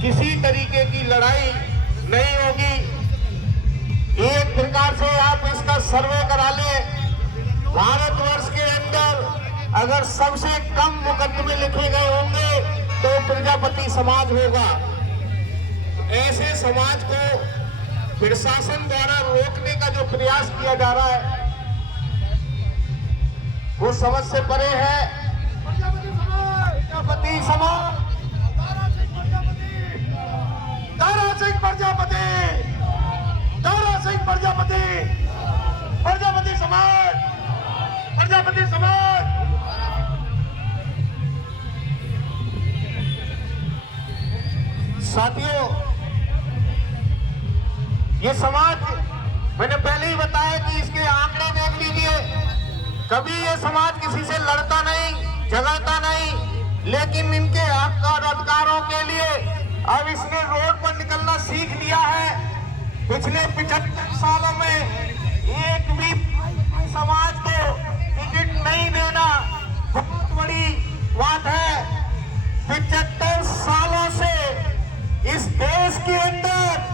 किसी तरीके की लड़ाई नहीं होगी। एक प्रकार से आप इसका सर्वे करा लें, भारतवर्ष के अंदर अगर सबसे कम मुकदमे लिखे गए होंगे तो प्रजापति समाज होगा। ऐसे समाज को प्रशासन द्वारा रोकने का जो प्रयास किया जा रहा है वो समझ से परे है। प्रजापति समाज, दारा सिंह प्रजापति, दारा सिंह प्रजापति, प्रजापति समाज, प्रजापति समाज। साथियों, ये समाज, मैंने पहले ही बताया कि इसके आंकड़े देख लीजिए, कभी ये समाज किसी से लड़ता नहीं, झगड़ता नहीं, लेकिन इनके हक और अधिकारों के लिए अब इसने रोड पर निकलना सीख लिया है। पिछले 75 सालों में एक भी समाज को टिकट नहीं देना बहुत बड़ी बात है। 75 सालों से इस देश के अंदर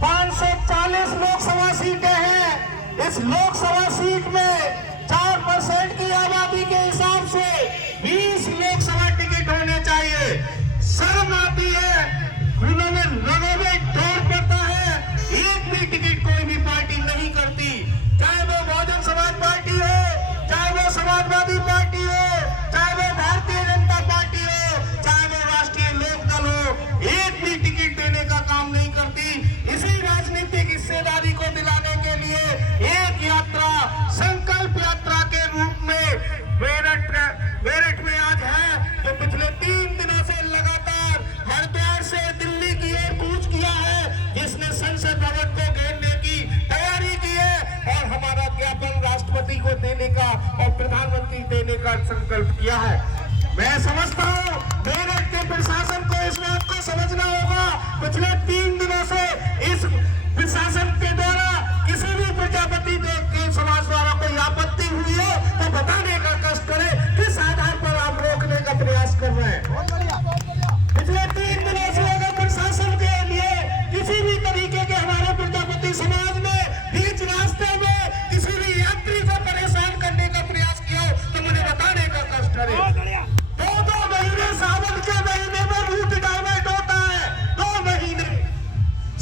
540 लोकसभा सीटें हैं। इस लोकसभा सीट में 4% की आबादी के हिसाब से 20 लोकसभा टिकट होने चाहिए। शर्म आती है, उन्होंने लोगों में दौड़ पड़ता है, एक भी टिकट कोई भी पार्टी नहीं करती, चाहे वो बहुजन समाज पार्टी हो, चाहे वो समाजवादी पार्टी हो, चाहे वो भारतीय जनता पार्टी हो, चाहे वो राष्ट्रीय लोकदल हो, एक भी टिकट देने का काम नहीं करती। इसी राजनीतिक हिस्सेदारी को दिलाने के लिए एक यात्रा, संकल्प यात्रा के रूप में मेरठ में आज है, जो पिछले 3 दिनों से लगातार हरिद्वार से दिल्ली की ओर कूच किया है, जिसने संसद भवन को घेरने की तैयारी की है और हमारा ज्ञापन राष्ट्रपति को देने का और प्रधानमंत्री देने का संकल्प किया है। मैं समझता हूँ मेरठ के प्रशासन को इस बात को समझना होगा, पिछले 3 दिनों से इस प्रशासन के द्वारा किसी भी प्रजापति के समाज द्वारा कोई आपत्ति हुई है तो बताने का कष्ट करें किस आधार पर आप रोकने का प्रयास कर रहे हैं। पिछले 3 दिनों से अगर प्रशासन के लिए किसी भी तरीके के हमारे प्रजापति समाज ने बीच रास्ते में किसी भी यात्री को परेशान करने का प्रयास किया तो मुझे बताने का कष्ट करें। 2 महीने सावन के महीने में रूट डाइवर्ट होता है, 2 महीने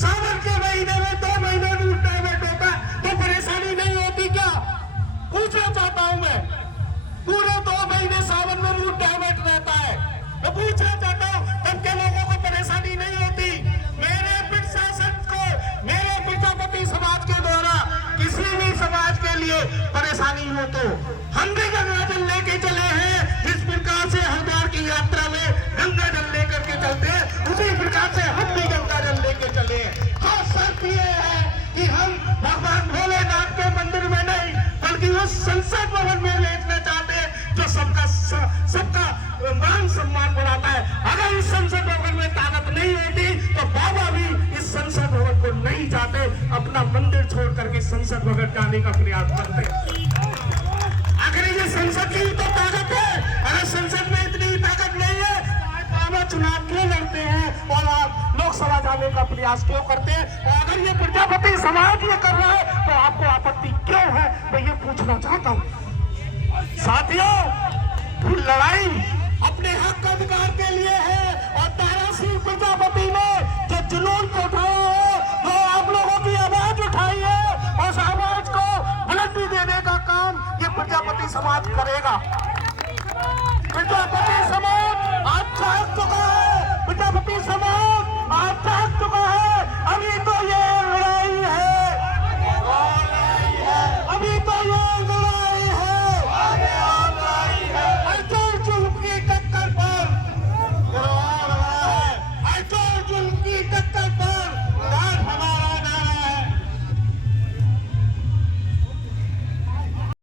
सावन के महीने में 2 महीने रूट डाइवर्ट होता है तो परेशानी नहीं होती क्या? पूछना चाहता हूं मैं, पूरे 2 महीने सावन में रूट डाइवर्ट रहता है तो पूछना चाहता हूं तब के लोगों को परेशानी नहीं होती? मेरे प्रशासन को, मेरे प्रजापति समाज के द्वारा किसी भी समाज के लिए परेशानी हो तो हम भी गंगा जल लेके चले हैं। जिस प्रकार से हरिद्वार की यात्रा में गंगा जल लेकर के चलते हैं, उसी प्रकार से हम भी गंगा जल लेके चले हैं। हाँ, शर्त ये है कि हम भगवान भोलेनाथ के मंदिर में नहीं बल्कि उस संसद भवन में लेटना चाहते हैं जो सबका मान सम्मान बढ़ाता है। अगर इस संसद भवन में ताकत नहीं होती तो बाबा भी इस संसद भवन को नहीं जाते, अपना मंदिर छोड़ करके संसद भवन जाने का प्रयास करते। अगर ये संसद की तो ताकत है, अगर संसद में इतनी ताकत नहीं है बाबा चुनाव क्यों लड़ते हैं और आप लोकसभा जाने का प्रयास क्यों करते हैं? और अगर ये प्रजापति समाज ये कर रहा है तो आपको आपत्ति क्यों है? मैं ये पूछना चाहता हूँ। साथियों, लड़ाई अपने हक अधिकार के लिए है और दारा सिंह प्रजापति ने जो जुनून को उठाया है, जो आप लोगों की आवाज उठाई है, उस आवाज को बुलंदी देने का काम ये प्रजापति समाज करेगा। प्रजापति समाज आज जाग चुका है, प्रजापति समाज